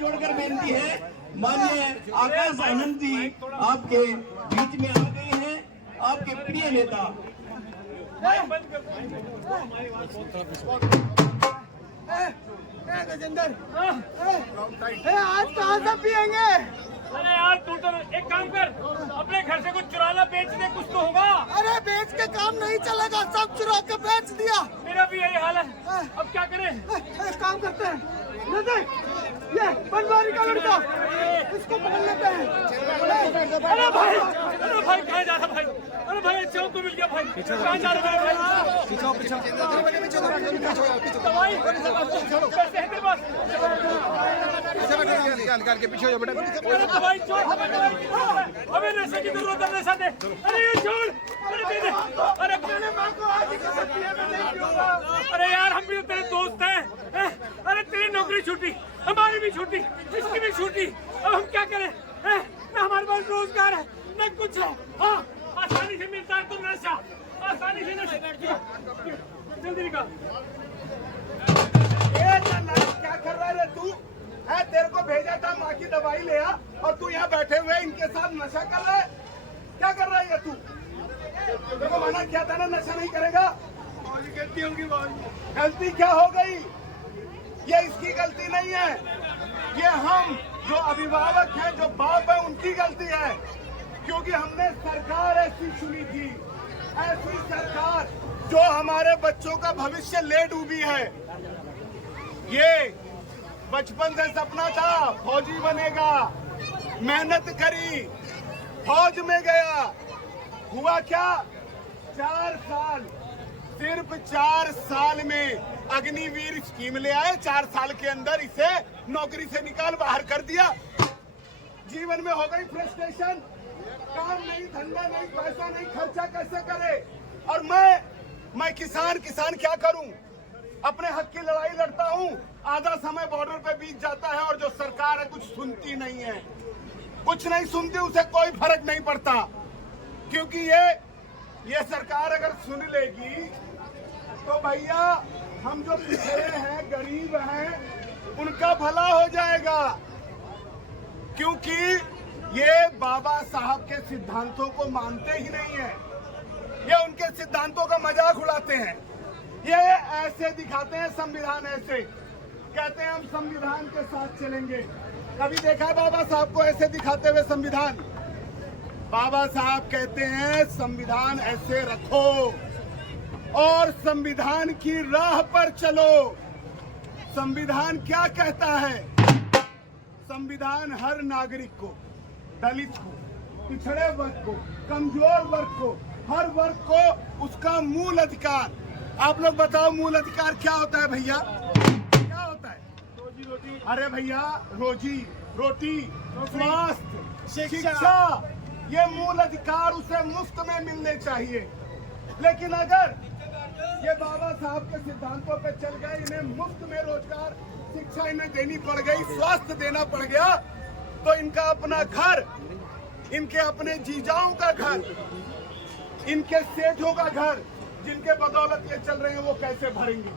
जोड़कर बेनती है, माननीय आकाश आनंद जी आपके बीच में आ गए हैं, आपके प्रिय नेता। गजेंद्र, आज कहाँ से पियेंगे? अरे यार तू तो एक काम कर, अपने घर से कुछ चुरा ला, बेच दे, कुछ तो होगा। अरे बेच के काम नहीं चलेगा, सब चुरा के बेच दिया। मेरा भी यही हाल है, अब क्या करें? एक काम करते हैं, ये देख, ये बनवारी का लड़का, इसको पकड़ लेते हैं। अरे भाई कहाँ जा रहा भाई? अरे भाई अच्छा को मिल गया भाई, कहाँ जा रहा है भाई? दवाई पैसे हैं तेरे पास? निकाल के पीछे हो बेटा। अरे दवाई छोड़, हमें नशे की जरूरत है, नशा दे। अरे ये छोड़, अरे दे दे। अरे अरे यार हम भी तो तेरे दोस्त हैं। अरे तेरी नौकरी छूटी, हमारी भी छूटी, इसकी भी छूटी, अब हम क्या करें? ना हमारे पास रोजगार है, न कुछ है। हाँ आसानी से मिलता है तो नशा, आसानी से नशा। जल्दी निकाल। क्या कर रहा है तू? है तेरे को भेजा था माँ की दवाई ले आ, और तू यहाँ बैठे हुए इनके साथ नशा कर रहा है। क्या कर रहा है तू? देखो मना किया था ना, नशा नहीं करेगा। गलती होगी, गलती क्या हो गई? ये इसकी गलती नहीं है, ये हम जो अभिभावक हैं, जो बाप है, उनकी गलती है। क्योंकि हमने सरकार ऐसी चुनी थी, ऐसी सरकार जो हमारे बच्चों का भविष्य ले डूबी है। ये बचपन से सपना था फौजी बनेगा, मेहनत करी, फौज में गया, हुआ क्या? 4 साल, सिर्फ 4 साल में अग्निवीर स्कीम ले आए। 4 साल के अंदर इसे नौकरी से निकाल बाहर कर दिया। जीवन में हो गई फ्रस्ट्रेशन, काम नहीं, धंधा नहीं, पैसा नहीं, खर्चा कैसे करे? और मैं किसान क्या करूं? अपने हक की लड़ाई लड़ता हूं, आधा समय बॉर्डर पे बीत जाता है, और जो सरकार है कुछ सुनती नहीं है, कुछ नहीं सुनती, उसे कोई फर्क नहीं पड़ता। क्योंकि ये सरकार अगर सुन लेगी तो भैया हम जो पिछड़े हैं, गरीब हैं, उनका भला हो जाएगा। क्योंकि ये बाबा साहब के सिद्धांतों को मानते ही नहीं है, ये उनके सिद्धांतों का मजाक उड़ाते हैं। ये ऐसे दिखाते हैं संविधान, ऐसे कहते हैं हम संविधान के साथ चलेंगे। कभी देखा बाबा साहब को ऐसे दिखाते हुए संविधान? बाबा साहब कहते हैं संविधान ऐसे रखो और संविधान की राह पर चलो। संविधान क्या कहता है? संविधान हर नागरिक को, दलित को, पिछड़े वर्ग को, कमजोर वर्ग को, हर वर्ग को उसका मूल अधिकार। आप लोग बताओ मूल अधिकार क्या होता है भैया? क्या होता है? रोजी रोटी। अरे भैया रोजी रोटी, स्वास्थ्य, शिक्षा, ये मूल अधिकार उसे मुफ्त में मिलने चाहिए। लेकिन अगर ये बाबा साहब के सिद्धांतों पे चल गए, इन्हें मुफ्त में रोजगार, शिक्षा इन्हें देनी पड़ गई, स्वास्थ्य देना पड़ गया, तो इनका अपना घर, इनके अपने जीजाओं का घर, इनके सेठों का घर, जिनके बदौलत ये चल रहे हैं, वो कैसे भरेंगे?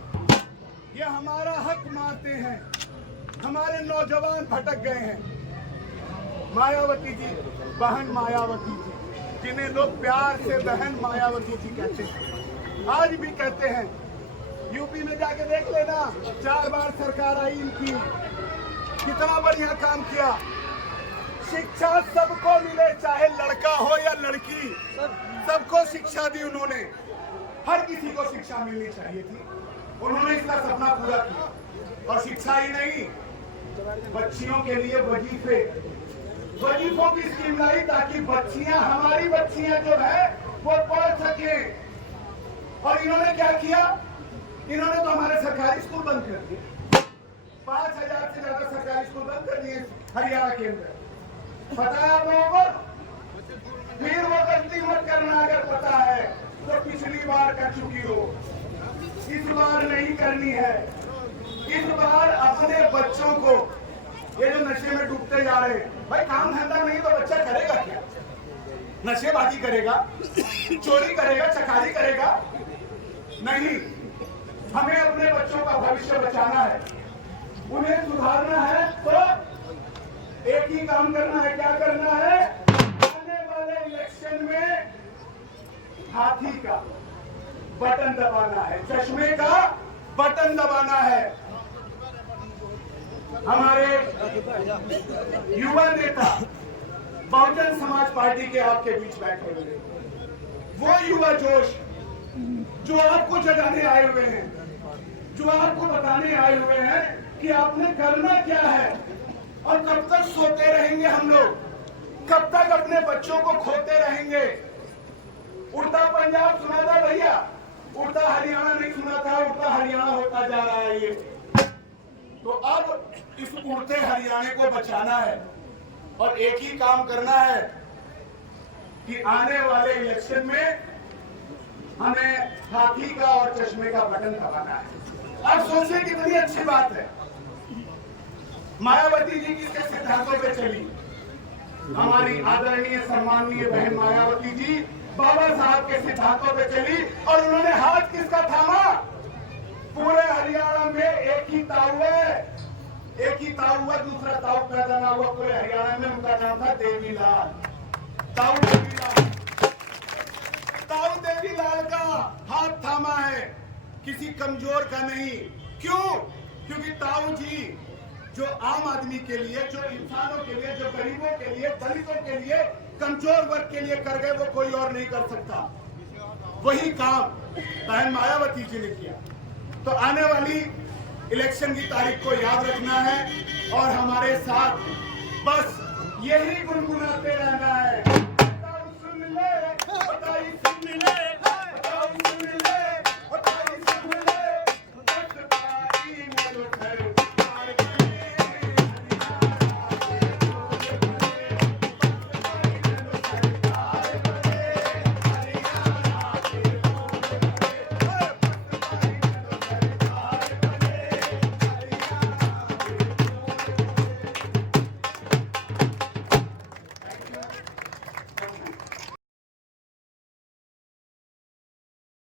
ये हमारा हक मारते हैं, हमारे नौजवान भटक गए हैं। मायावती जी, बहन मायावती जी, जिन्हें लोग प्यार से बहन मायावती जी कहते हैं, आज भी कहते हैं। यूपी में जाके देख लेना, 4 बार सरकार आई इनकी, कितना बढ़िया काम किया। शिक्षा सबको मिले, चाहे लड़का हो या लड़की, सबको शिक्षा दी उन्होंने। हर किसी को शिक्षा मिलनी चाहिए थी, उन्होंने इसका सपना पूरा किया। और शिक्षा ही नहीं, बच्चियों के लिए वजीफों की स्कीम लाई, ताकि बच्चियां, हमारी बच्चियां जो है वो पढ़ सके। और इन्होंने क्या किया? इन्होंने तो हमारे सरकारी स्कूल बंद कर दिए। 5000 से ज्यादा सरकारी स्कूल बंद कर दिए हरियाणा के अंदर। पता है आप लोगों को? फिर वो गलती मत करना, अगर पता है तो पिछली बार कर चुकी हो, इस बार नहीं करनी है। इस बार अपने बच्चों को, ये जो नशे में डूबते जा रहे हैं, भाई काम धंधा नहीं तो बच्चा करेगा क्या? नशेबाजी करेगा, चोरी करेगा, चकारी करेगा? नहीं, हमें अपने बच्चों का भविष्य बचाना है, उन्हें सुधारना है। तो ही काम करना है। क्या करना है? आने वाले इलेक्शन में हाथी का बटन दबाना है, चश्मे का बटन दबाना है। हमारे युवा नेता बहुजन समाज पार्टी के आपके बीच बैठे हुए, वो युवा जोश जो आपको जगाने आए हुए हैं, जो आपको बताने आए हुए हैं कि आपने करना क्या है और कब तक सोते रहेंगे हम लोग, कब तक अपने बच्चों को खोते रहेंगे। उड़ता पंजाब सुना था भैया, उड़ता हरियाणा नहीं सुना था, उड़ता हरियाणा होता जा रहा है ये। तो अब इस उड़ते हरियाणे को बचाना है और एक ही काम करना है कि आने वाले इलेक्शन में हमें हाथी का और चश्मे का बटन दबाना है। अब सोचिए कितनी अच्छी बात है, मायावती जी किसके सिद्धांतों पे चली? हमारी आदरणीय सम्माननीय बहन मायावती जी बाबा साहब के सिद्धांतों पे चली और उन्होंने हाथ किसका थामा? पूरे हरियाणा में एक ही ताऊ है, एक ही ताऊ हुआ, दूसरा ताऊ पैदा ना हुआ पूरे हरियाणा में। उनका नाम था देवीलाल, ताऊ देवीलाल। ताऊ देवीलाल का हाथ थामा है, किसी कमजोर का नहीं। क्यों? क्योंकि ताऊ जी जो आम आदमी के लिए, जो इंसानों के लिए, जो गरीबों के लिए, दलितों के लिए, कमजोर वर्ग के लिए कर गए, वो कोई और नहीं कर सकता। वही काम बहन मायावती जी ने किया। तो आने वाली इलेक्शन की तारीख को याद रखना है और हमारे साथ बस यही गुनगुनाते रहना है।